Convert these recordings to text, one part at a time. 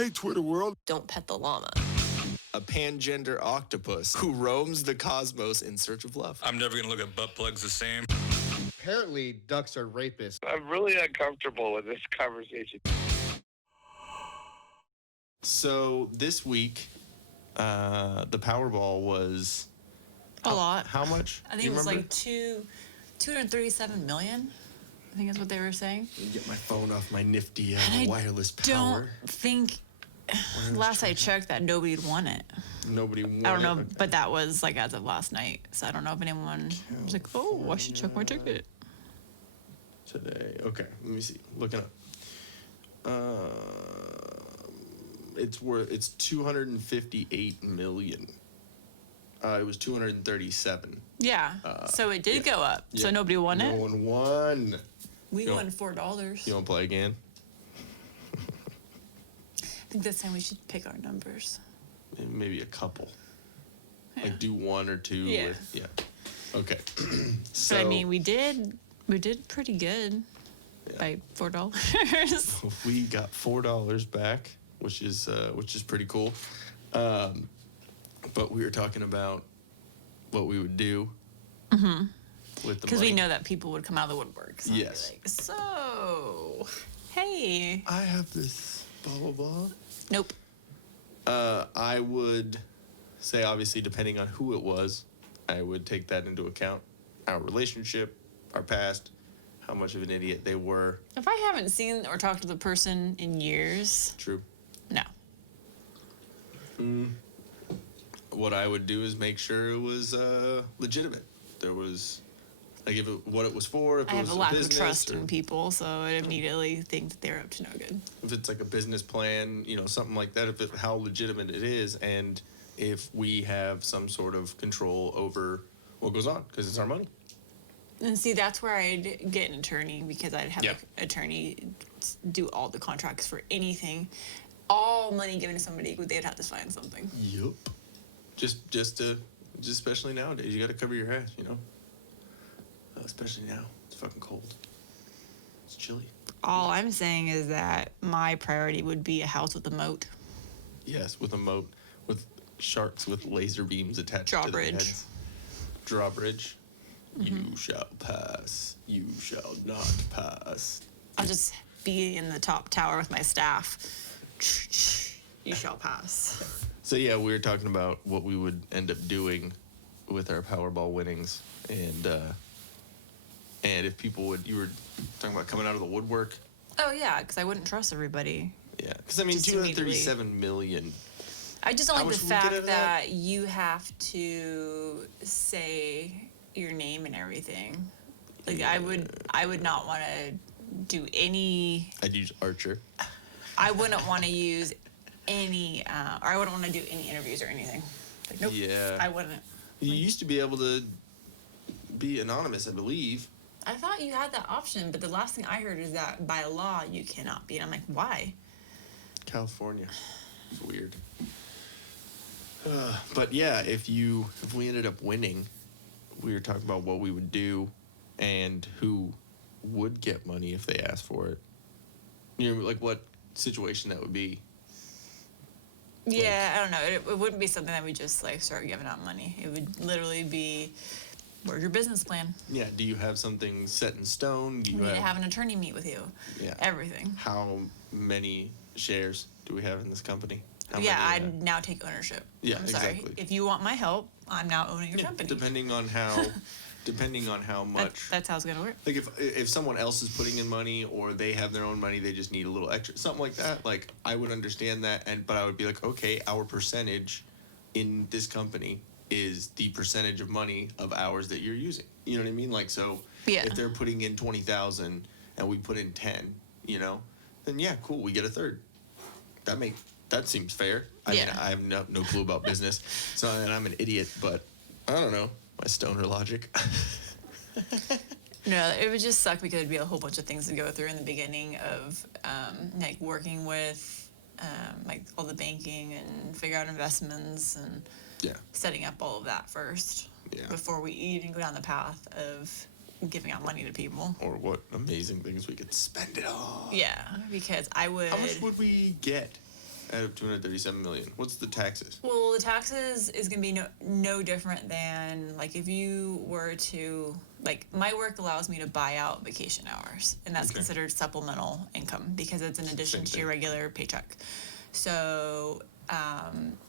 Hey, Twitter world. Don't pet the llama. A pangender octopus who roams the cosmos in search of love. I'm never going to look at butt plugs the same. Apparently, ducks are rapists. I'm really uncomfortable with this conversation. So this week, the Powerball was a lot. How much? I think it was like 237 million. I think that's what they were saying. Get my phone off my nifty wireless power. Don't think. Last I checked, that nobody had won it. Nobody won it. I don't know, but that was like as of last night. So I don't know if anyone was like, "Oh, I should check my ticket." Today, okay. Let me see. Looking up. It's 258 million. It was 237. Yeah. So it did go up. Yeah. So nobody won it. No one won. We won $4. You want to play again? I think this time we should pick our numbers. Maybe a couple. Yeah. Like do one or two. Yeah. Okay. So I mean, we did pretty good by $4. We got $4 back, which is pretty cool. But we were talking about what we would do with the Because we know that people would come out of the woodwork. So yes. Like, so, hey. I have this blah, blah, blah. Nope. I would say, obviously, depending on who it was, I would take that into account. Our relationship, our past, how much of an idiot they were. If I haven't seen or talked to the person in years. True. No. What I would do is make sure it was legitimate. There was, like, what it was for, if I it have was a lack of business, trust or in people, so I immediately think that they're up to no good. if it's like a business plan, something like that, how legitimate it is, and if we have some sort of control over what goes on, because it's our money. And see, that's where I'd get an attorney, because I'd have an attorney do all the contracts for anything. All money given to somebody, they'd have to find something. Yup. Just especially nowadays, you got to cover your ass, especially now. It's fucking cold. It's chilly. All I'm saying is that my priority would be a house with a moat. Yes, with a moat, with sharks with laser beams attached to their Drawbridge. heads. Drawbridge. You shall pass. You shall not pass. I'll just be in the top tower with my staff. You shall pass. So yeah, we were talking about what we would end up doing with our Powerball winnings, and if people would, you were talking about coming out of the woodwork. Oh yeah, because I wouldn't trust everybody. Yeah, because I mean, 237 million. I just don't like the fact that you have to say your name and everything. Like I would not want to do any. I'd use Archer. I wouldn't want to use any, or I wouldn't want to do any interviews or anything. Like, nope. Yeah. I wouldn't. You used to be able to be anonymous, I believe. I thought you had that option, but the last thing I heard is that by law you cannot be. And I'm like, why? California. It's weird. But yeah, if we ended up winning, we were talking about what we would do and who would get money if they asked for it. Like what situation that would be. Yeah, I don't know. It wouldn't be something that we just like start giving out money. It would literally be, where's your business plan? Yeah. Do you have something set in stone? Do you need to have an attorney meet with you. Yeah. Everything. How many shares do we have in this company? I'd now take ownership. Yeah, I'm sorry. exactly. If you want my help, I'm now owning your company. Depending on how much. That's how it's gonna work. Like if someone else is putting in money or they have their own money, they just need a little extra, something like that. Like I would understand that, but I would be like, okay, our percentage in this company is the percentage of money of ours that you're using. You know what I mean? Like so. Yeah. If they're putting in 20,000 and we put in 10, then yeah, cool, we get a third. That seems fair. I mean, I have no clue about business, and I'm an idiot, but I don't know. My stoner logic. No, it would just suck because it'd be a whole bunch of things to go through in the beginning of like working with like all the banking and figure out investments and setting up all of that first before we even go down the path of giving out money to people. Or what amazing things we could spend it on. Yeah, because I would. How much would we get? Out of 237 million. What's the taxes? Well, the taxes is going to be no different than, like, if you were to, like, my work allows me to buy out vacation hours, and that's considered supplemental income because it's in addition to your regular paycheck. So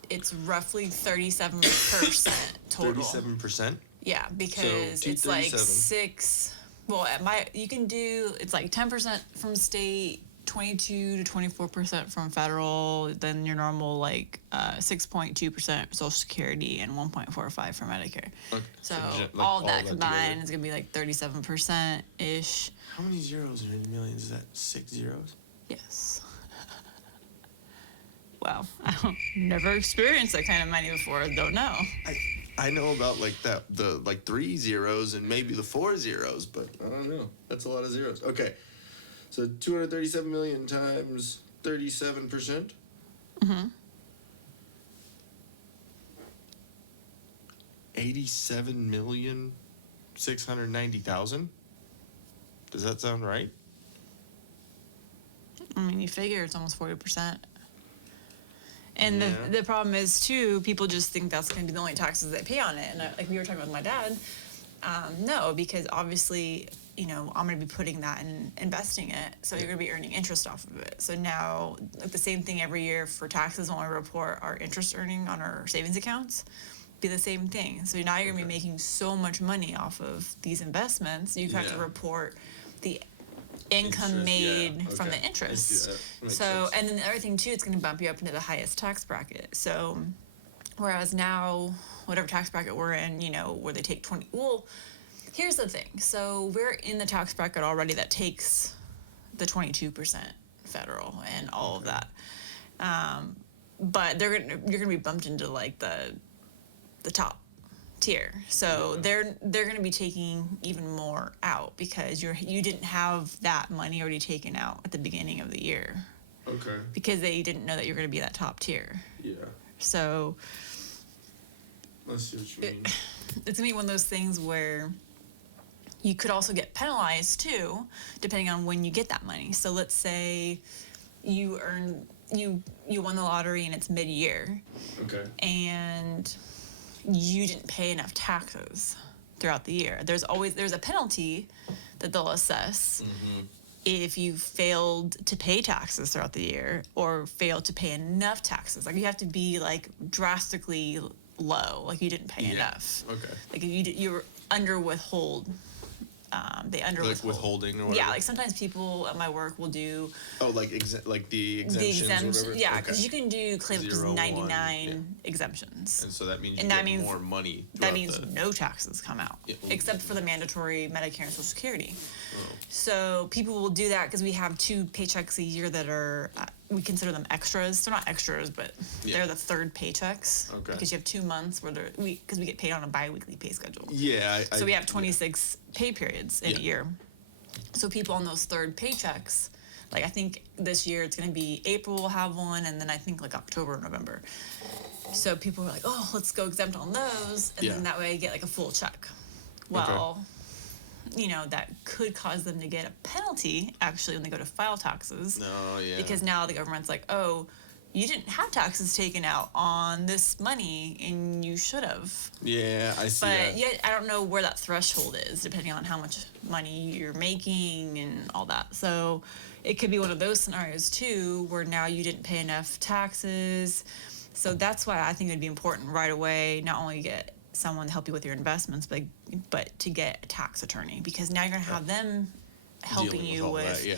it's roughly 37% total. 37%? Yeah, because it's like 237. well, you can do, it's like 10% from state, 22 to 24% from federal, then your normal like 6.2% Social Security and 1.45 for Medicare. Okay. So Like all that together. combined is gonna be like 37% ish. How many zeros are in millions? Is that 6 zeros? Yes. Wow, I've never experienced that kind of money before. Don't know. I know about like that, the like 3 zeros and maybe the 4 zeros, but I don't know. That's a lot of zeros. Okay. So 237 million times 37%? Mm-hmm. 87,690,000? Does that sound right? I mean, you figure it's almost 40%. And Yeah. the problem is, too, people just think that's going to be the only taxes they pay on it. And like we were talking with my dad, no, because obviously, you know, I'm going to be putting that and investing it. So you're going to be earning interest off of it. So now, like the same thing every year for taxes when we report our interest earning on our savings accounts, be the same thing. So now you're going to be making so much money off of these investments. You have to report the income Interest, made from okay. the interest. That makes So, sense. and then the other thing too, it's going to bump you up into the highest tax bracket. So, whereas now, whatever tax bracket we're in, you know, where they take 20, well, here's the thing. So we're in the tax bracket already that takes the 22% federal and all of that. But you're gonna be bumped into like the top tier. So they're going to be taking even more out because you didn't have that money already taken out at the beginning of the year. Okay. Because they didn't know that you're going to be that top tier. Yeah. So I see what you mean. it's going to be one of those things where you could also get penalized too, depending on when you get that money. So let's say you won the lottery and it's mid-year. Okay. And you didn't pay enough taxes throughout the year. There's a penalty that they'll assess if you failed to pay taxes throughout the year or failed to pay enough taxes. Like you have to be like drastically low, like you didn't pay enough. Okay. Like if you were under withhold. They under Like withholding or whatever? Yeah, like sometimes people at my work will do like the exemptions or whatever? yeah, because Okay. you can do claim up to 0, 1, 99 exemptions. And so that means you And get that means- more money. That throughout means the- no taxes come out, Yeah. except for the mandatory Medicare and Social Security. Oh. So people will do that because we have 2 paychecks a year that are, we consider them extras. They're not extras, but they're the third paychecks. Okay. Because you have 2 months where because we get paid on a bi-weekly pay schedule. Yeah. So we have 26 pay periods in Yeah. a year. So people on those third paychecks, like I think this year it's going to be April will have one, and then I think like October or November. So people were like, oh, let's go exempt on those, and then that way I get like a full check. Well, you know, that could cause them to get a penalty actually when they go to file taxes. No, yeah. Because now the government's like, oh, you didn't have taxes taken out on this money and you should have. Yeah, I see But that. yet I don't know where that threshold is depending on how much money you're making and all that. So it could be one of those scenarios too where now you didn't pay enough taxes. So that's why I think it would be important right away not only get someone to help you with your investments, but to get a tax attorney because now you're going to have them helping Dealing you all with that, yeah.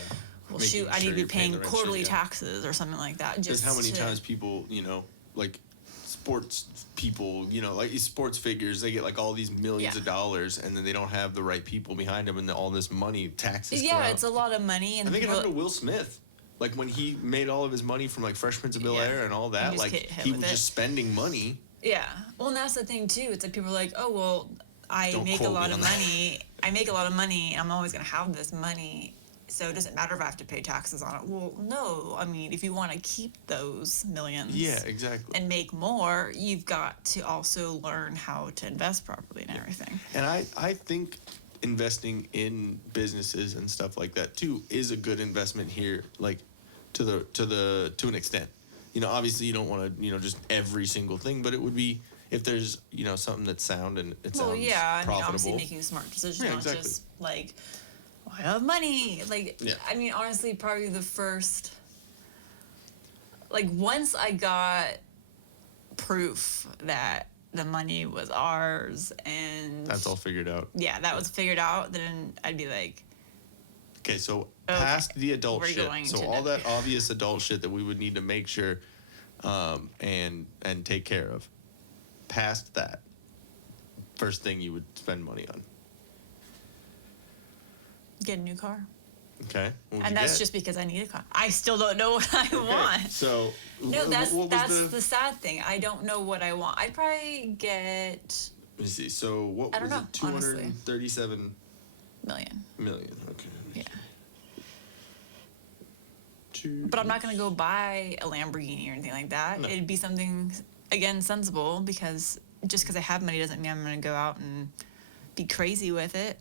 well, Making shoot, I need sure to be you're paying paying the right quarterly shit, yeah. taxes or something like that. Because Just how many to- times people, you know, like sports people, you know, like these sports figures, they get like all these millions of dollars and then they don't have the right people behind them and all this money, taxes. come Yeah, out. it's a lot of money. And I think it people- happened to Will Smith. Like when he made all of his money from like Fresh Prince of Bel Yeah. Air and all He that, just like hit he with was it. just spending money. Yeah. Well, and that's the thing too. It's like people are like, oh, well, I Don't make a quote me lot of on that. money. I make a lot of money, and I'm always going to have this money. So it doesn't matter if I have to pay taxes on it. Well, no. I mean, if you want to keep those millions Yeah, exactly. and make more, you've got to also learn how to invest properly and everything. And I think investing in businesses and stuff like that too is a good investment here, like to an extent. obviously you don't want to, just every single thing, but it would be if there's, something that's sound and it sounds profitable. Obviously making smart decisions, not exactly. just like, I have money. Like, Yeah. I mean, honestly, probably the first, like, once I got proof that the money was ours and That's all figured out. yeah, that was figured out, then I'd be like, Okay, so past the adult We're shit, going so to all dinner. that obvious adult shit that we would need to make sure and take care of. Past that, first thing you would spend money on. get a new car. Okay, what would And you that's get? just because I need a car. I still don't know what I want. So No, what was that's the sad thing. I don't know what I want. I'd probably get Let me see. So what I don't was know, it? honestly. 237 million. million. Okay. Yeah. Two. But I'm not gonna go buy a Lamborghini or anything like that. No. It'd be something, again, sensible, because just because I have money doesn't mean I'm gonna go out and be crazy with it.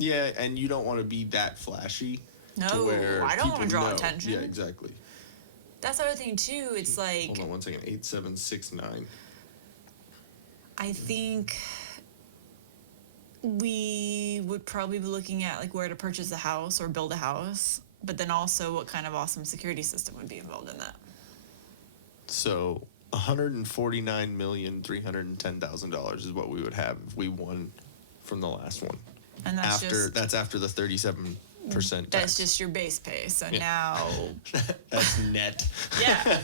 Yeah, and you don't want to be that flashy. No, to where I don't wanna people draw know. attention. Yeah, exactly. That's the other thing too. It's like Hold on one second. 8769. I think we would probably be looking at like where to purchase a house or build a house, but then also what kind of awesome security system would be involved in that. So $149,310,000 is what we would have if we won from the last one. And that's just That's after the 37% tax. that's just your base pay. So Yeah. now That's net. yeah.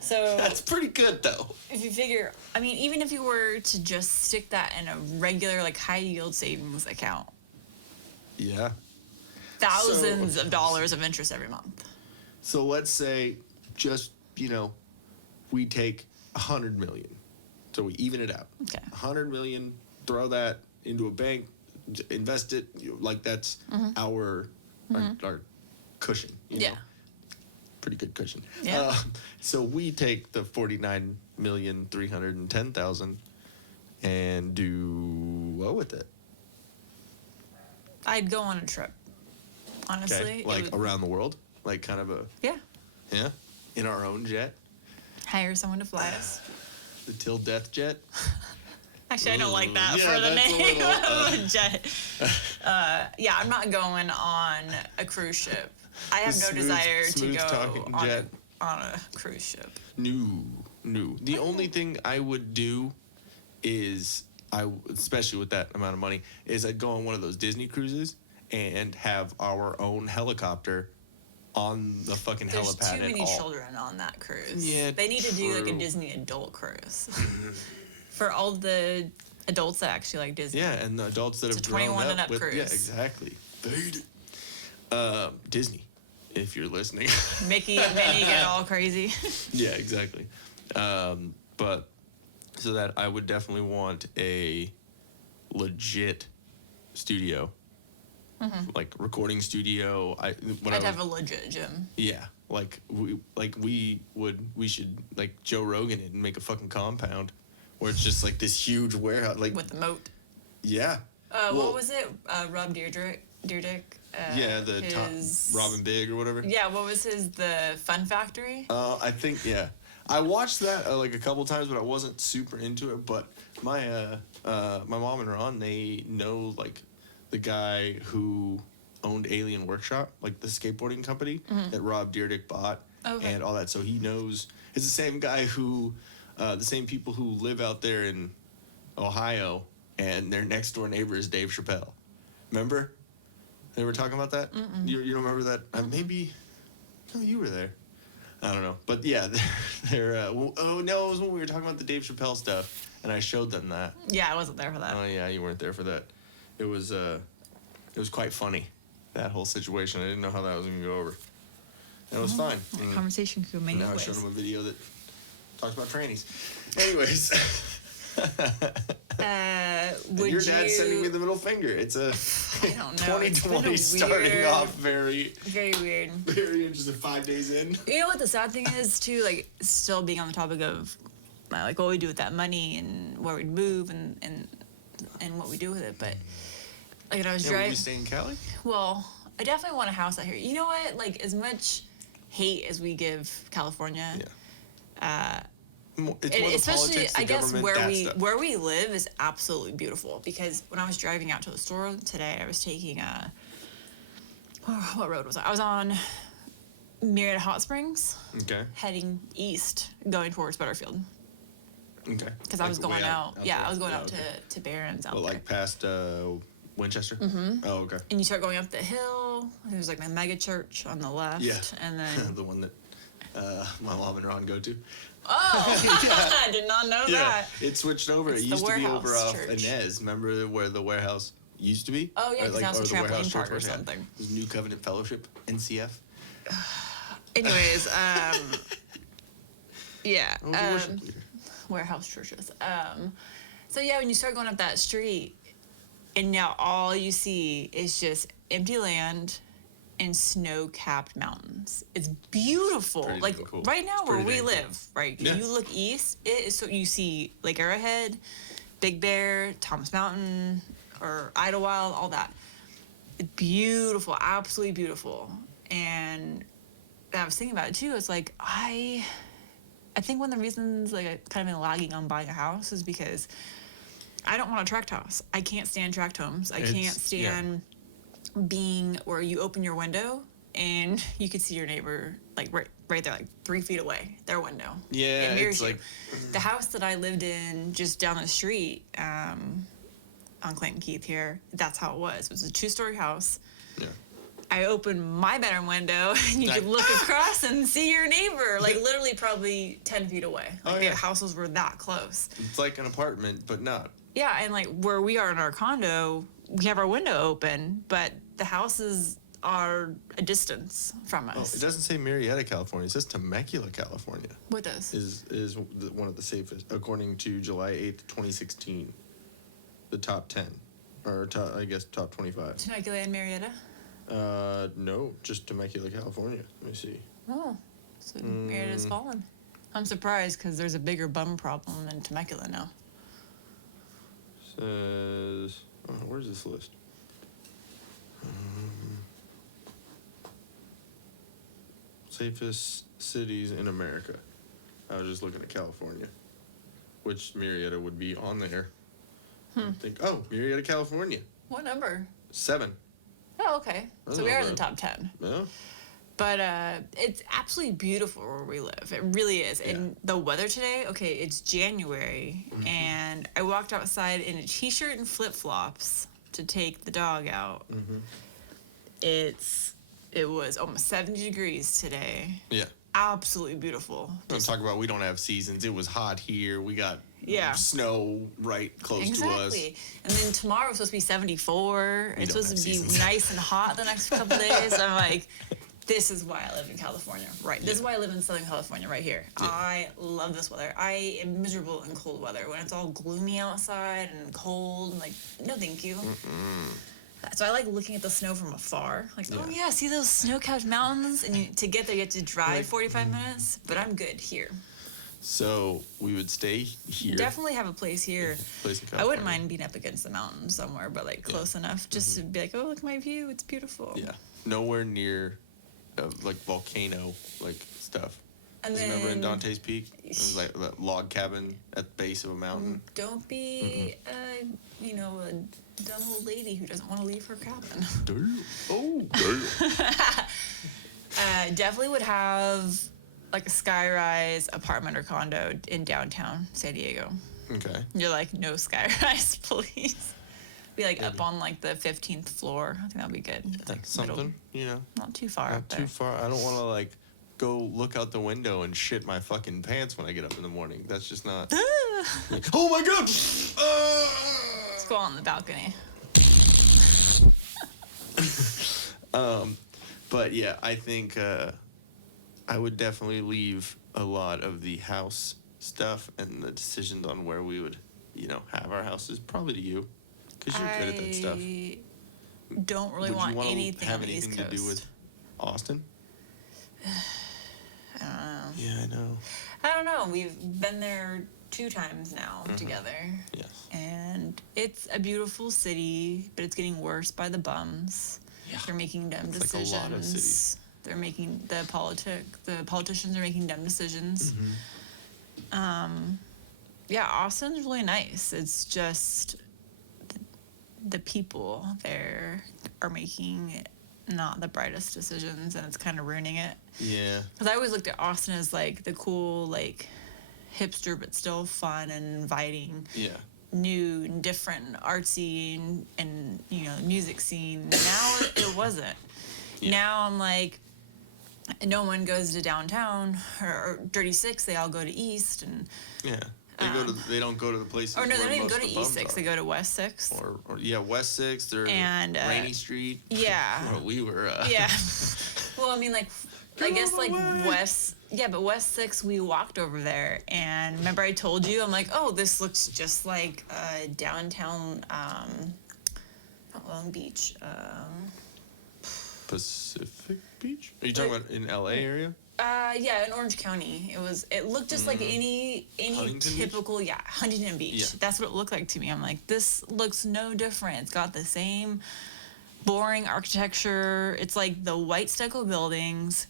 So That's pretty good though. if you figure, I mean, even if you were to just stick that in a regular, like, high yield savings account, Yeah. thousands of dollars of interest every month. So let's say just, we take 100 million. So we even it out. Okay. 100 million, throw that into a bank, invest it, like that's our cushion. Yeah. Pretty good cushion. Yeah. So we take the 49,310,000 and do what with it? I'd go on a trip. Honestly. Okay, It like would- around the world, like kind of a yeah. in our own jet, Hire someone to fly us. the Till Death jet. Actually, I don't like that Yeah, for the that's a name little, of a jet. Yeah, I'm not going on a cruise ship. I have no smooth- desire to smooth go talking on jet. on a cruise ship. No. The only thing I would do is especially with that amount of money, is I'd go on one of those Disney cruises and have our own helicopter on the fucking There's helipad too many and all. children on that cruise. Yeah, They need to do like a true. Disney adult cruise. For all the adults that actually like Disney. Yeah, and the adults that It's have a grown 21 up and up with cruise. yeah, exactly. Disney, if you're listening. Mickey and Minnie get all crazy. Yeah, exactly. But so that I would definitely want a legit studio, like recording studio. I'd have a legit gym. Yeah, we should like Joe Rogan it and make a fucking compound where it's just like this huge warehouse. Like With the moat. yeah. What Well, was it? Rob Deerdick? Yeah, the Robin Big or whatever. Yeah, what was his? The Fun Factory? I think yeah. I watched that like a couple times, but I wasn't super into it. But my mom and Ron, they know like the guy who owned Alien Workshop, like the skateboarding company that Rob Deerdick bought Okay. and all that. So he knows. It's the same guy who, the same people who live out there in Ohio, and their next door neighbor is Dave Chappelle. Remember? They were talking about that. You don't remember that? Maybe. No, you were there. I don't know, but yeah, they're. Oh no, it was when we were talking about the Dave Chappelle stuff, and I showed them that. Yeah, I wasn't there for that. Oh yeah, you weren't there for that. It was quite funny, that whole situation. I didn't know how that was gonna go over. And it was fine. The conversation could go many Now I ways. showed him a video that talks about trannies. Anyways, Would your dad's you, sending me the middle finger. It's a I don't know. It's been a 2020 starting weird- off very, Very weird. very interesting. 5 days in. You know what the sad thing is too? Like, still being on the topic of like what we do with that money and where we'd move and what we do with it. But like, I was Yeah, will driving. we stay in Cali? Well, I definitely want a house out here. You know what? Like, as much hate as we give California, Yeah. It's more the especially politics, the I guess government, that stuff. where we live is absolutely beautiful, because when I was driving out to the store today, I was taking what road was I? I was on Marietta Hot Springs, Okay. heading east, going towards Butterfield, Okay. because I was going out. Yeah, I was going out okay. to Barron's out But there. like past Winchester? Mm-hmm. Oh, okay. And you start going up the hill. There's like my mega church on the left, Yeah. and then The one that my mom and Ron go to. oh, I did not know that. It switched over. It's It the used to be over warehouse off church. Inez. Remember where the warehouse used to be? Oh yeah, because now it's a the warehouse trampoline park church or was at. something. It was New Covenant Fellowship, NCF. Anyways, yeah. I was a worship leader. Warehouse churches. So yeah, when you start going up that street, and now all you see is just empty land and snow-capped mountains. It's beautiful. Pretty Like damn cool. right now It's where pretty we damn cool. live, right? Yeah. You look east, it is so you see Lake Arrowhead, Big Bear, Thomas Mountain, or Idlewild, all that. It's beautiful, absolutely beautiful. And I was thinking about it too. It's like I think one of the reasons like I kind of been lagging on buying a house is because I don't want a tract house. I can't stand tract homes. I can't stand being where you open your window and you can see your neighbor like right there, like 3 feet away, their window. Yeah, It mirrors it's you. like The house that I lived in just down the street on Clinton Keith here, that's how it was. It was a 2-story house. Yeah. I opened my bedroom window and you could look across and see your neighbor, like literally probably 10 feet away. Like Oh, yeah. the houses were that close. It's like an apartment, but not. Yeah, and like where we are in our condo, we have our window open, but the houses are a distance from Oh, us. it doesn't say Marietta, California. It says Temecula, California. What does? Is one of the safest, according to July 8th, 2016. The top 10. Or I guess top 25. Temecula and Marietta? No, just Temecula, California. Let me see. Oh, so Marietta's fallen. I'm surprised because there's a bigger bum problem than Temecula now. Says, where's this list? Safest cities in America. I was just looking at California, which Marietta would be on there. I think, Marietta, California. What number? 7. Oh, okay. So we are in the top 10. Yeah. But it's absolutely beautiful where we live. It really is. And the weather today, okay, it's January, and I walked outside in a t-shirt and flip-flops to take the dog out. It was almost 70 degrees today. Yeah. Absolutely beautiful. I'm talking about we don't have seasons. It was hot here. We got Yeah. snow right close to us. Exactly. And then tomorrow it's supposed to be 74. We It's don't supposed to have be seasons. nice and hot the next couple days. I'm like, this is why I live in California, right? This is why I live in Southern California, right here. Yeah. I love this weather. I am miserable in cold weather. When it's all gloomy outside and cold, I'm like, no thank you. So I like looking at the snow from afar. Like, oh yeah, see those snow-capped mountains? And to get there, you have to drive 45 minutes. But I'm good here. So we would stay here. Definitely have a place here. Place in I wouldn't California. mind being up against the mountain somewhere, but like close enough just to be like, oh, look at my view. It's beautiful. Yeah. Nowhere near like volcano like stuff. And then Remember in Dante's Peak? It was like that log cabin at the base of a mountain. don't be, a dumb old lady who doesn't want to leave her cabin. Damn. Oh, damn. Definitely would have like a skyrise apartment or condo in downtown San Diego. Okay. You're like, no skyrise, please. Be like up on like the 15th floor. I think that'd be good. It's, like, That's something, middle, not too far Not up too there. far. I don't want to like go look out the window and shit my fucking pants when I get up in the morning. That's just not. Like, oh my god! Let's go on the balcony. But yeah, I think I would definitely leave a lot of the house stuff and the decisions on where we would, have our houses probably to you, because you're good at that stuff. I don't really Would you want wanna anything have on the anything East Coast. to do with Austin? I don't know. Yeah, I know. I don't know. We've been there 2 times now together. Yes. And it's a beautiful city, but it's getting worse by the bums. Yeah. They're making dumb It's decisions. like a lot of cities. They're making the politicians are making dumb decisions. Yeah, Austin's really nice. It's just the people there are making not the brightest decisions, and it's kind of ruining it. Yeah. Because I always looked at Austin as like the cool, like hipster but still fun and inviting. Yeah. New and different artsy and you know, music scene. Now it wasn't. Yeah. Now I'm like, no one goes to downtown or Dirty Six. They all go to East and. Yeah. They don't go to the places. Or no, they where don't even most go of to the East bums Six. are. They go to West Six. Or West Sixth or And, Rainy Street. Yeah. Well, we were. Yeah. Well, I mean, like, I guess like West. Yeah, but West Six, we walked over there, and remember I told you, I'm like, oh, this looks just like downtown, not Long Beach. Pacific Beach? Are you talking about in LA area? Yeah, in Orange County. It looked just like any Huntington typical, yeah, Huntington Beach. Yeah. That's what it looked like to me. I'm like, this looks no different. It's got the same boring architecture. It's like the white stucco buildings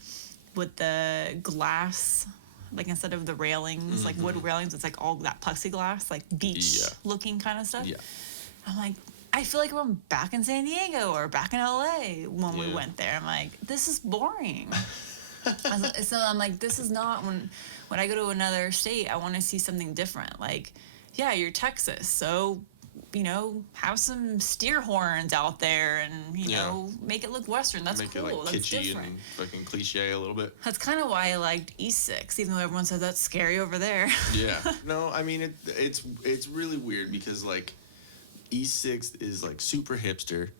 with the glass, like instead of the railings, like wood railings, it's like all that plexiglass, like beach looking kind of stuff. Yeah. I'm like, I feel like I'm back in San Diego or back in LA when we went there. I'm like, this is boring. So I'm like, this is not when I go to another state, I want to see something different. Like, yeah, you're Texas, so you know, have some steer horns out there and you know, make it look Western. That's make cool. It like That's kitschy different. and fucking cliche a little bit. That's kind of why I liked East Six, even though everyone says that's scary over there. Yeah. No, I mean it's really weird because like East Sixth is like super hipster.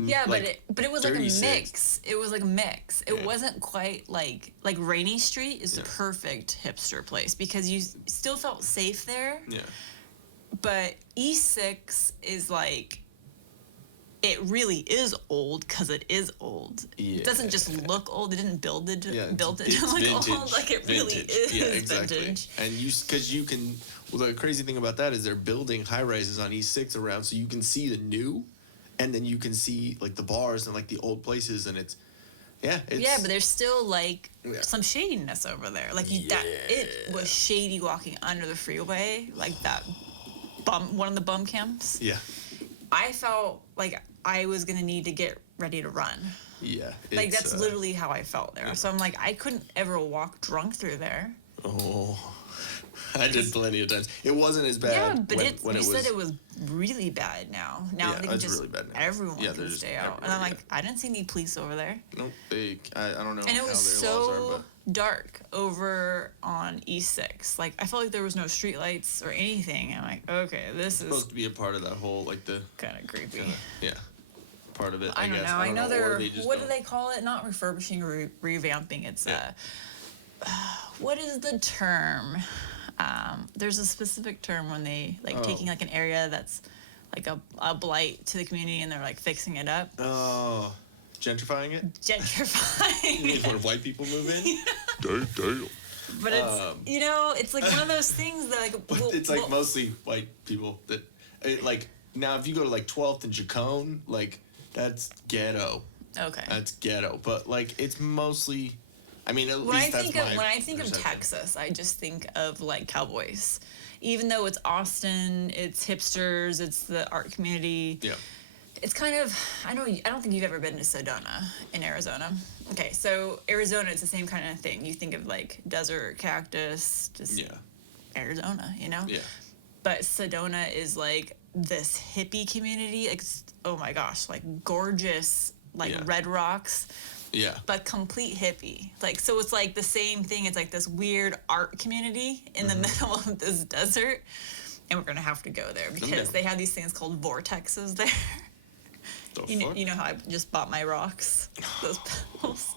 Yeah, like, but it was like a 36th. mix. It was like a mix. It wasn't quite like Rainy Street is the perfect hipster place because you still felt safe there. Yeah. But E6 is like, it really is old because it is old. Yeah. It doesn't just look old. It didn't build it to look vintage, old. Like it really is exactly. vintage. And because you can, well, the crazy thing about that is they're building high rises on E6 around, so you can see the new, and then you can see like the bars and like the old places, and it's but there's still like some shadiness over there. Like it was shady walking under the freeway, like that one of the bum camps. Yeah. I felt like I was gonna need to get ready to run. Yeah. Like that's literally how I felt there. So I'm like, I couldn't ever walk drunk through there. Oh. I did plenty of times. It wasn't as bad. Yeah, but when you said it was really bad now. Now they can just really bad now. everyone can stay out. And I'm like, I didn't see any police over there. Nope. I don't know. And it was how their laws so are, dark over on E6. Like I felt like there was no streetlights or anything. I'm like, okay, this is supposed to be a part of that whole like the kind of creepy. part of it. I don't guess. know. I know they're or they just what do don't. they call it? Not refurbishing or revamping. It's what is the term? There's a specific term when they like taking like an area that's like a blight to the community and they're like fixing it up. Oh, gentrifying it? Gentrifying. You mean when white people move in? Damn. But it's you know, it's like one of those things that like But it's like mostly white people that like now if you go to like 12th and Chacon, like that's ghetto. Okay. That's ghetto, but like it's mostly I mean at when least I think that's of my when I think of perception. Texas, I just think of like cowboys. Even though it's Austin, it's hipsters, it's the art community. Yeah. It's kind of I don't think you've ever been to Sedona in Arizona. Okay, so Arizona it's the same kind of thing. You think of like desert, cactus, just Arizona, you know? Yeah. But Sedona is like this hippie community, like oh my gosh, like gorgeous, like red rocks. Yeah. But complete hippie. Like so it's like the same thing. It's like this weird art community in the middle of this desert. And we're gonna have to go there because they have these things called vortexes there. You know how I just bought my rocks? Those pebbles.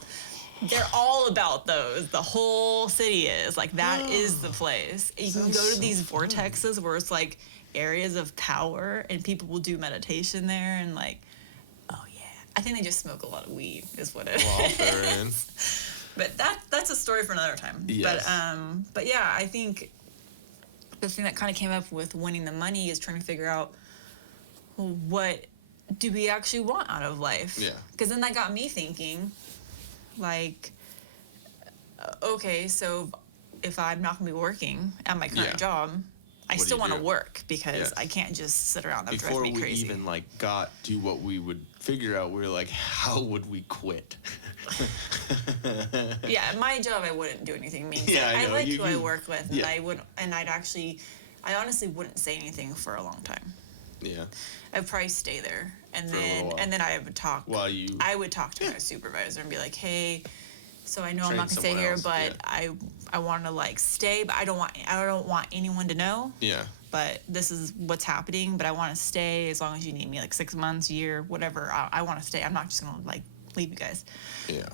They're all about those. The whole city is. Like, that is the place. You can go to these vortexes where it's, like, areas of power, and people will do meditation there, and, like, oh, yeah. I think they just smoke a lot of weed, is what it is. But that's a story for another time. Yes. But, yeah, I think the thing that kind of came up with winning the money is trying to figure out, well, what do we actually want out of life? Yeah. Because then that got me thinking, like, okay, so if I'm not gonna be working at my current job, I What do still you want to do? work because Yes. I can't just sit around. That Before drives me we crazy. even like got to what we would figure out, we were like, how would we quit? Yeah, at my job I wouldn't do anything mean. Yeah, I I know. like You- who I you- work with, and yeah. I honestly wouldn't say anything for a long time. Yeah. I'd probably stay there, and For a little while. then I would talk. While you. I would talk to my supervisor and be like, hey, so I know I'm Train not gonna stay someone here, else, but yeah. I want to like stay, but I don't want anyone to know. Yeah. But this is what's happening. But I want to stay as long as you need me, like 6 months, year, whatever. I want to stay. I'm not just gonna like leave you guys. Yeah.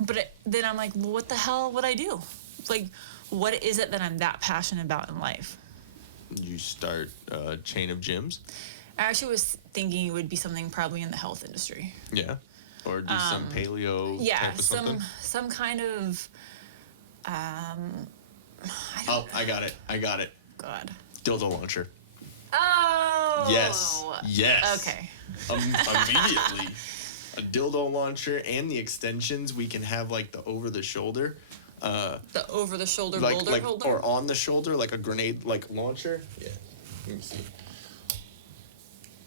But then I'm like, well, what the hell would I do? Like, what is it that I'm that passionate about in life? You start a chain of gyms. I actually was thinking it would be something probably in the health industry. Yeah. Or do some paleo Yeah, type of something. some kind of. Oh, I got it. God. Dildo launcher. Oh. Yes. Okay. Immediately. A dildo launcher and the extensions. We can have like the over the shoulder. The over the shoulder Like, boulder like holder. or on the shoulder, like a grenade like launcher. Yeah. Let me see.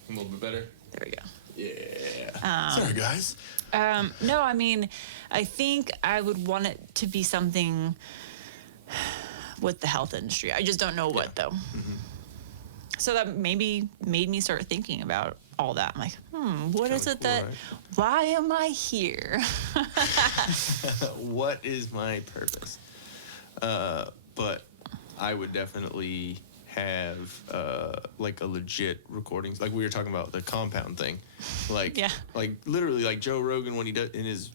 A little bit better. There we go. Yeah. Sorry guys. No, I mean, I think I would want it to be something with the health industry. I just don't know what though. Mm-hmm. So that maybe made me start thinking about all that. I'm like, what is it cool, that? right? Why am I here? What is my purpose? But I would definitely have like a legit recordings, like we were talking about the compound thing, like Yeah. like literally like Joe Rogan when he does in his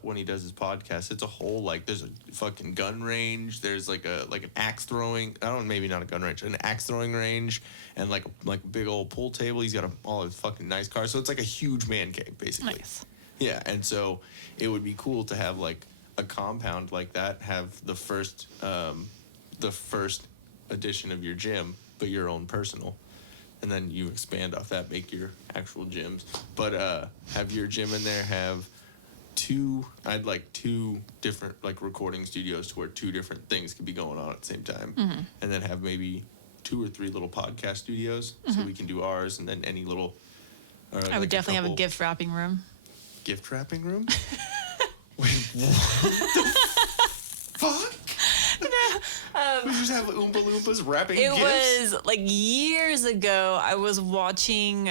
when he does his podcast, it's a whole like there's a fucking gun range, there's like an axe throwing, maybe not a gun range, an axe throwing range, and like a big old pool table. He's got all his fucking nice cars, so it's like a huge man cave basically. Nice. Yeah, and so it would be cool to have like a compound like that, have the first edition of your gym, but your own personal, and then you expand off that, make your actual gyms. But have your gym in there, have I'd like two different like recording studios to where two different things could be going on at the same time, and then have maybe 2 or 3 little podcast studios, so we can do ours, and then any little. Or I like would definitely have a couple gift wrapping room. gift wrapping room. Wait, what the fuck? We just have Oompa Loompas wrapping It gifts? was like years ago. I was watching.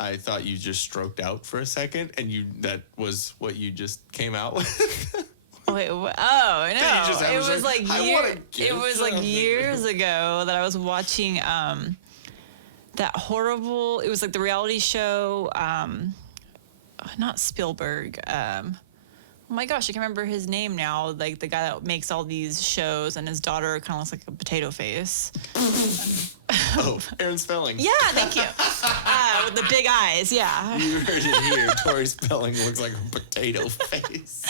I thought you just stroked out for a second, and that was what you just came out with. Wait, oh no! just have It a was drink? like I want a gift. It was like years ago that I was watching that horrible. It was like the reality show. Not Spielberg. Oh my gosh, I can remember his name now. Like the guy that makes all these shows, and his daughter kind of looks like a potato face. Oh, Aaron Spelling. Yeah, thank you. With the big eyes, yeah. You heard it here. Tori Spelling looks like a potato face.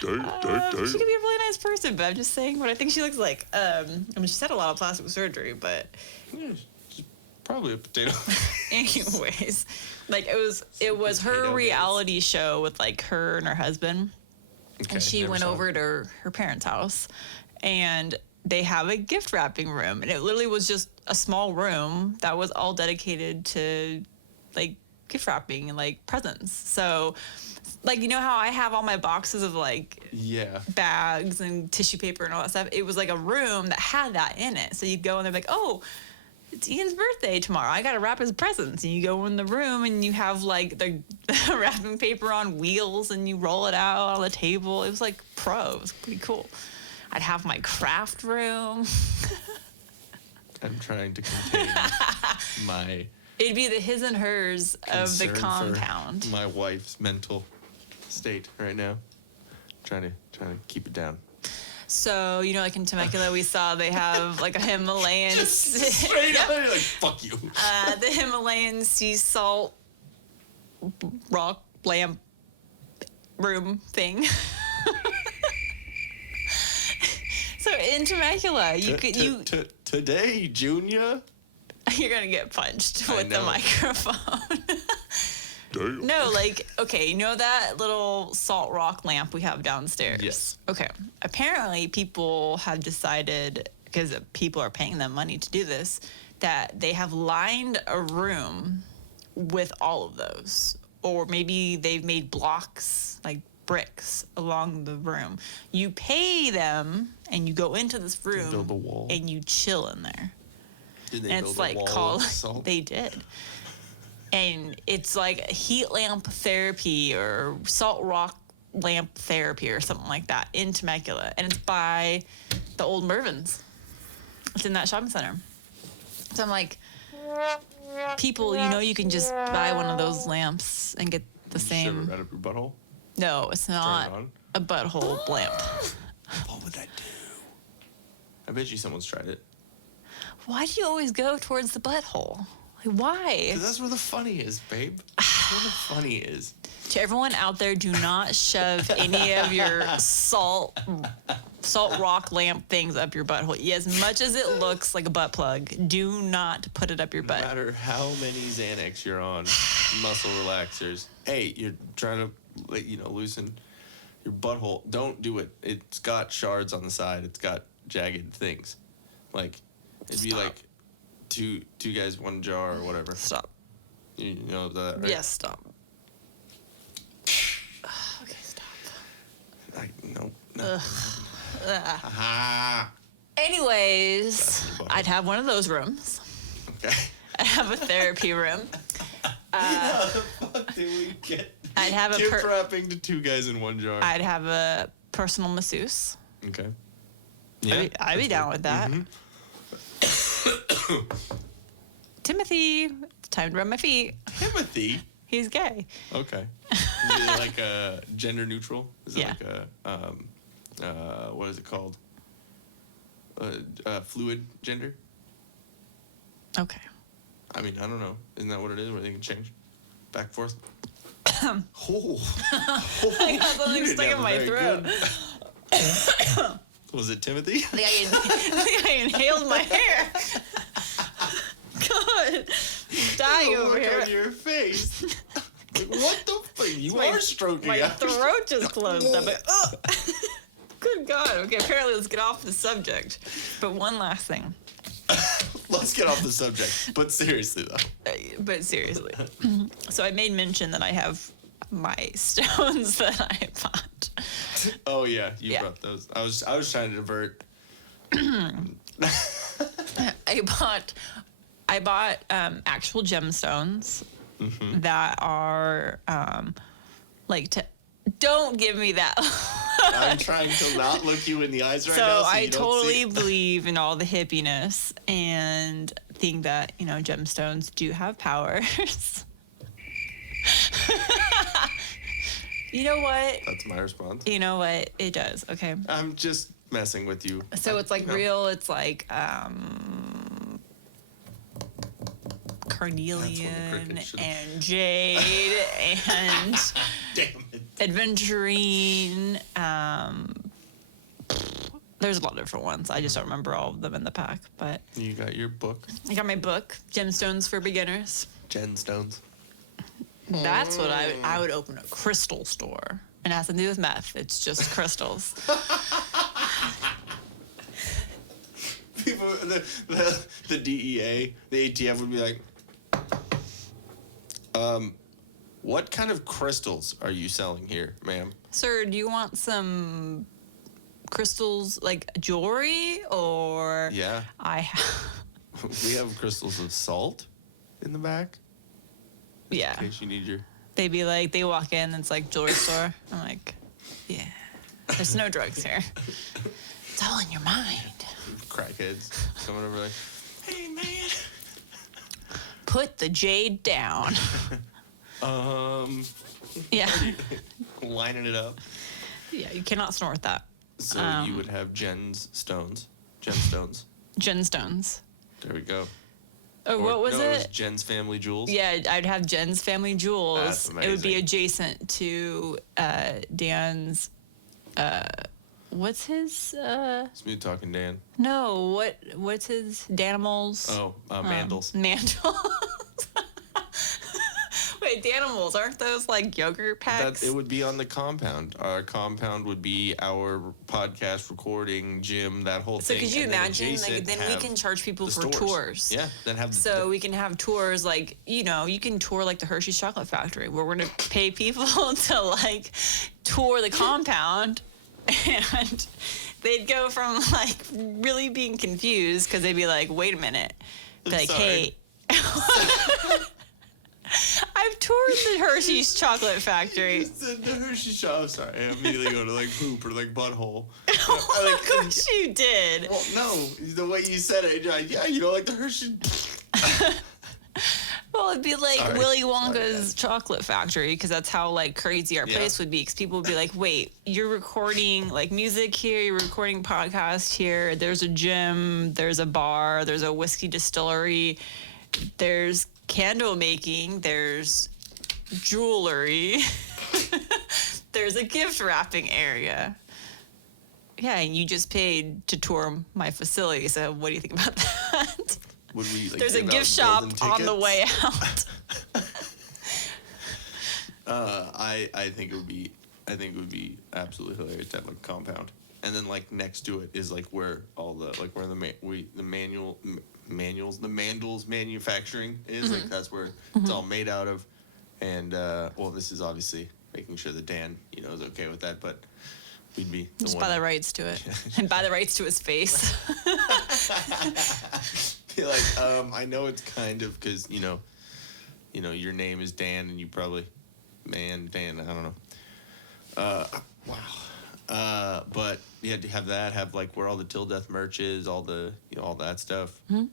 She could be a really nice person, but I'm just saying what I think she looks like. I mean, she's had a lot of plastic surgery, but Yeah, she's probably a potato. anyways, like it was her Potato reality show with like her and her husband, Okay, and she never went saw over it. to her parents' house, and they have a gift wrapping room, and it literally was just a small room that was all dedicated to like gift wrapping and like presents. So like, you know how I have all my boxes of like Yeah. bags and tissue paper and all that stuff? It was like a room that had that in it. So you'd go and they're like, oh, it's Ian's birthday tomorrow. I got to wrap his presents. And you go in the room and you have like the wrapping paper on wheels and you roll it out on the table. It was like pro. It was pretty cool. I'd have my craft room. I'm trying to contain my It'd be the his and hers of the concern for compound. my wife's mental state right now. Trying to keep it down. So, you know, like in Temecula, we saw they have like a Himalayan, Straight up, like fuck you. the Himalayan sea salt rock lamp room thing. So in Temecula, Today, Junior. you're gonna get punched I with the know. microphone. damn. No, like, okay, you know that little salt rock lamp we have downstairs? Yes. Okay. Apparently, people have decided, because people are paying them money to do this, that they have lined a room with all of those. Or maybe they've made blocks, like bricks, along the room. You pay them, and you go into this room, build a wall. and you chill in there. Did they And build it's a like wall called, of salt? they did. And it's like heat lamp therapy or salt rock lamp therapy or something like that in Temecula. And it's by the old Mervyn's. It's in that shopping center. So I'm like, people, you know, you can just buy one of those lamps and get the Shove same. it right up your butthole? No, it's not on? a butthole lamp. What would that do? I bet you someone's tried it. Why do you always go towards the butthole? Like, why? Because that's where the funny is, babe. That's where the funny is. To everyone out there, do not shove any of your salt rock lamp things up your butthole. As much as it looks like a butt plug, do not put it up your No butt. matter how many Xanax you're on, muscle relaxers. Hey, you're trying to, you know, loosen your butthole. Don't do it. It's got shards on the side. It's got jagged things. Like, it'd be like two guys, one jar or whatever. Stop. You know that, right? Yes, stop. Okay, stop. No. Ah. Anyways, I'd have one of those rooms. Okay. I'd have a therapy room. How the fuck did we get I'd have a gift wrapping to two guys in one jar? I'd have a personal masseuse. Okay. I'd be down with that. Timothy, it's time to rub my feet. Timothy? He's gay. Okay. Is it like a gender neutral? Is it Yeah. like a, what is it called? Fluid gender? Okay. I mean, I don't know. Isn't that what it is, where they can change? Back and forth? Oh. I got something stuck in my throat. Was it Timothy? I think I inhaled my hair. God, I'm dying over Look here. on your face. Like, what the fuck? You are stroking My out. throat just closed up. Good God. Okay, apparently let's get off the subject. But one last thing. Let's get off the subject. But seriously, though. But seriously. So I made mention that I have my stones that I bought. Oh, yeah. You Yeah. brought those. I was trying to divert. I bought actual gemstones that are don't give me that. I'm trying to not look you in the eyes right So now. I you don't totally see. believe in all the hippiness and think that, you know, gemstones do have powers. You know what? That's my response. You know what? It does. Okay. I'm just messing with you. So it's like No. real, it's like carnelian cricket should've- and jade and Damn it. aventurine. There's a lot of different ones. I just don't remember all of them in the pack. But You got your book, I got my book, Gemstones for Beginners. Gemstones. That's what I would open a crystal store. And it has to do with meth. It's just crystals. People, the DEA, the ATF would be like, what kind of crystals are you selling here, ma'am? Sir, do you want some crystals, like jewelry, or Yeah. We have crystals of salt in the back. Yeah. In case you need your... They'd be like, they walk in and it's like jewelry store. I'm like, yeah, there's no drugs here. It's all in your mind. crackheads coming over like, hey, man. Put the jade down. Yeah. Lining it up. Yeah, you cannot snort that. So you would have gemstones. Gemstones. There we go. Oh, what was no, it? It was Jen's Family Jewels. Yeah, I'd have Jen's Family Jewels. That's It would be amazing. adjacent to Dan's. What's his? Smooth talking Dan. No, what's his? Danimals. Oh, Mandles. Mandles. Wait, Wait, the animals, aren't those like yogurt packs? It would be on the compound. Our compound would be our podcast recording, gym, that whole So thing. could you and then imagine, like, adjacent then we have can charge people the for stores. tours. Yeah, then have So we can have tours, like, you know, you can tour like the Hershey's Chocolate Factory, where we're gonna pay people to like tour the compound, and they'd go from like really being confused because they'd be like, wait a minute, be like, sorry. hey. I've toured the Hershey's Chocolate Factory. The Hershey's shop. I'm sorry, I immediately go to like poop or like butthole. Oh my gosh, you did. Well, no, the way you said it, yeah, you know, like the Hershey. Well, it'd be like Sorry. Willy Wonka's Chocolate Factory, because that's how like crazy our place would be. Because people would be like, "Wait, you're recording like music here? You're recording podcast here? There's a gym, there's a bar, there's a whiskey distillery, there's candle making, there's jewelry, there's a gift wrapping area." Yeah, and you just paid to tour my facility. So what do you think about that? Would we, like, There's a give gift out shop golden on the tickets? way out. I think it would be absolutely hilarious to have like a compound, and then like next to it is like where all the like where the Mandles manufacturing is. Like that's where it's all made out of, and well, this is obviously making sure that Dan is okay with that, but we'd be the Just one. buy the rights to it. And buy the rights to his face. Be like, I know it's kind of because your name is Dan, and you probably, Dan, I don't know. Wow. But you had to have that, have like where all the Till Death merch is, all the all that stuff. It'd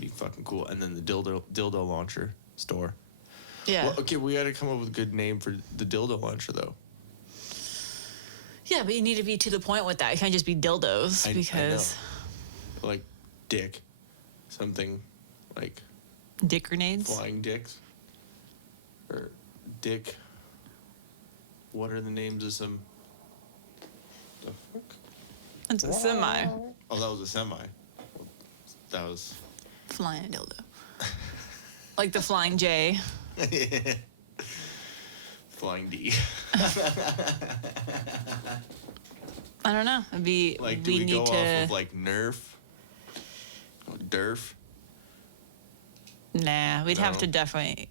be fucking cool. And then the dildo launcher store. Yeah. Well, okay, we got to come up with a good name for the dildo launcher though. Yeah, but you need to be to the point with that. You can't just be dildos because I know. Like dick. Something like dick grenades. flying dicks or dick. What are the names of some? The fuck? It's a semi. Oh, that was a semi. That was. Flying dildo. Like the Flying J. Flying D. I don't know. It'd be Like, do we go off of like Nerf? Derf? Nah, we'd have No. to definitely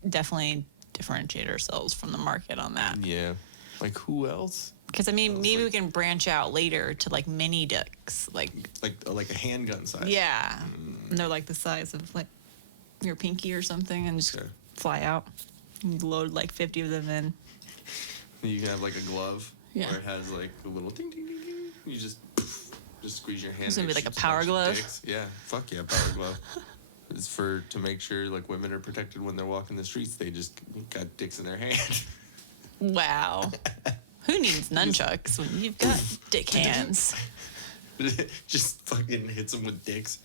differentiate ourselves from the market on that. Yeah. Like who else? Because I mean, maybe we like- can branch out later to like mini dicks, like Like a handgun size. yeah, and they're like the size of like your pinky or something, and just Okay. fly out. You load like 50 of them in. You can have like a glove Yeah. where it has like a little ding ding ding ding. You just squeeze your hand. It's gonna and be like a shoots power bunch of glove? dicks. Yeah, fuck yeah, power glove. It's to make sure like women are protected when they're walking the streets. They just got dicks in their hand. Wow. Who needs nunchucks when you've got dick hands? Just fucking hits them with dicks.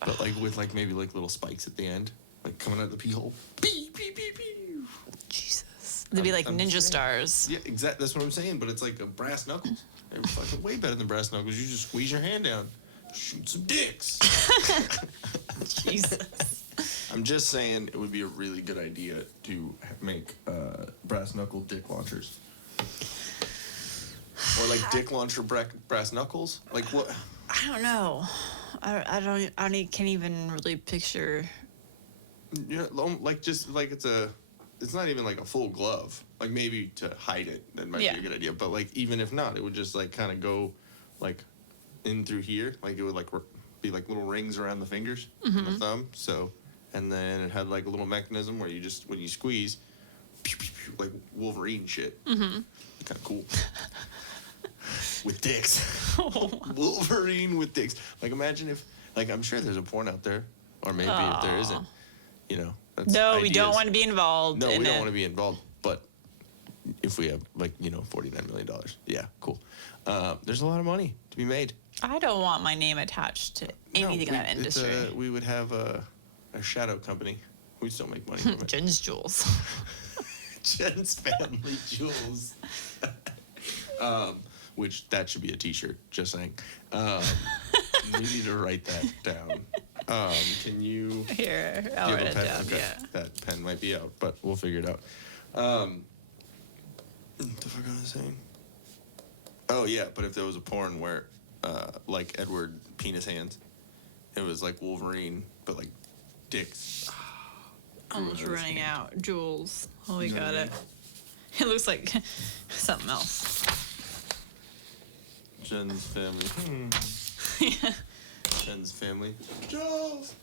But like with like maybe like little spikes at the end, like coming out of the pee hole. Pee pee pee pee. Jesus. They'd be like I'm ninja just saying. stars. Yeah, exactly. That's what I'm saying. But it's like a brass knuckles. They're fucking way better than brass knuckles. You just squeeze your hand down, shoot some dicks. Jesus. I'm just saying it would be a really good idea to make brass knuckle dick launchers. Or like dick launcher brass knuckles. Like what? I don't know. Can't even really picture. You know, like just like it's not even like a full glove. Like maybe to hide it, that might Yeah. be a good idea. But like even if not, it would just like kind of go like in through here. Like it would like be like little rings around the fingers and the thumb. So, and then it had like a little mechanism where you just when you squeeze, pew, pew, pew, like Wolverine shit. Kind of cool. With dicks. Wolverine with dicks. Like imagine if like I'm sure there's a porn out there, or maybe if there isn't, that's No, we don't ideas. want to be involved. No, in we don't it. want to be involved. But if we have like $49 million, yeah, cool. There's a lot of money to be made. I don't want my name attached to anything in that industry. We would have a shadow company. We'd still make money from it. Jen's Jewels. Jen's Family Jewels. Which that should be a T-shirt. Just saying. We need to write that down. Can you? Here, Do I'll you write have a it pen? down. Okay. Yeah. That pen might be out, but we'll figure it out. What the fuck was I saying? Oh yeah, but if there was a porn where, like Edward penis hands, it was like Wolverine, but like dicks. Almost running out. Jules. Oh, we got it. It looks like something else. Jen's family. Yeah. Jen's family. Jules.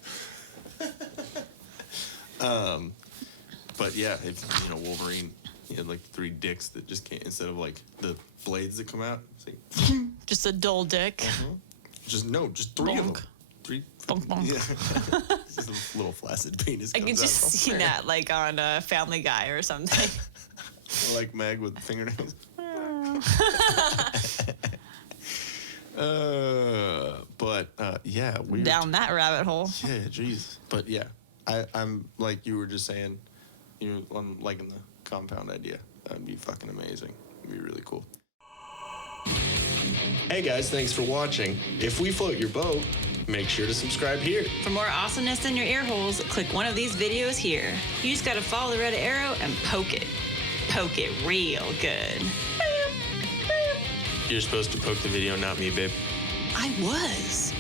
But yeah, if Wolverine, he had like 3 dicks that just came instead of like the blades that come out. It's like, Just a dull dick. just 3 of them. Bonk. 3. Bonk, bonk. Yeah. Just a little flaccid penis. I could comes just out. see that like on a Family Guy or something. Or like Meg with fingernails. Yeah, weird. Down that rabbit hole. Yeah, jeez. But yeah, I'm like you were just saying, I'm liking the compound idea. That'd be fucking amazing. It'd be really cool. Hey guys, thanks for watching. If we float your boat, make sure to subscribe here. For more awesomeness in your ear holes, click one of these videos here. You just gotta follow the red arrow and poke it. Poke it real good. You're supposed to poke the video, not me, babe. I was.